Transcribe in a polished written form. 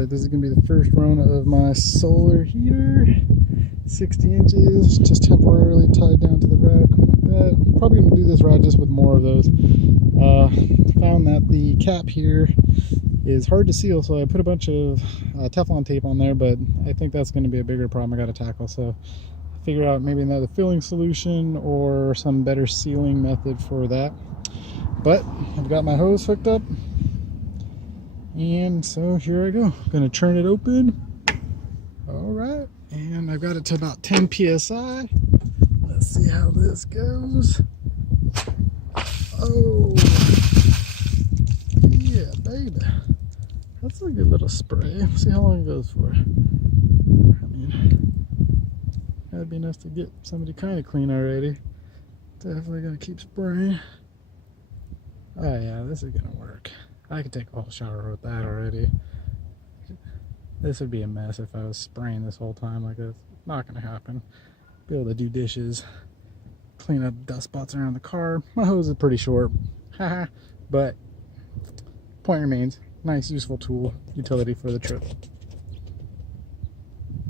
Alright, this is going to be the first run of my solar heater. 60 inches, just temporarily tied down to the rack like that. Probably going to do this rod just with more of those. Found that the cap here is hard to seal, so I put a bunch of Teflon tape on there, but I think that's going to be a bigger problem I got to tackle. So figure out maybe another filling solution or some better sealing method for that. But I've got my hose hooked up, and so here I go. Gonna turn it open. All right, and I've got it to about 10 psi. Let's see how this goes. Oh yeah, baby, that's a good little spray. See how long it goes for. I mean, that'd be enough to get somebody kind of clean already. Definitely gonna keep spraying. Oh yeah, this is gonna work. I could take a whole shower with that already. This would be a mess if I was spraying this whole time like this. Not gonna happen. Be able to do dishes, clean up dust spots around the car. My hose is pretty short, haha. But point remains, nice useful tool, utility for the trip.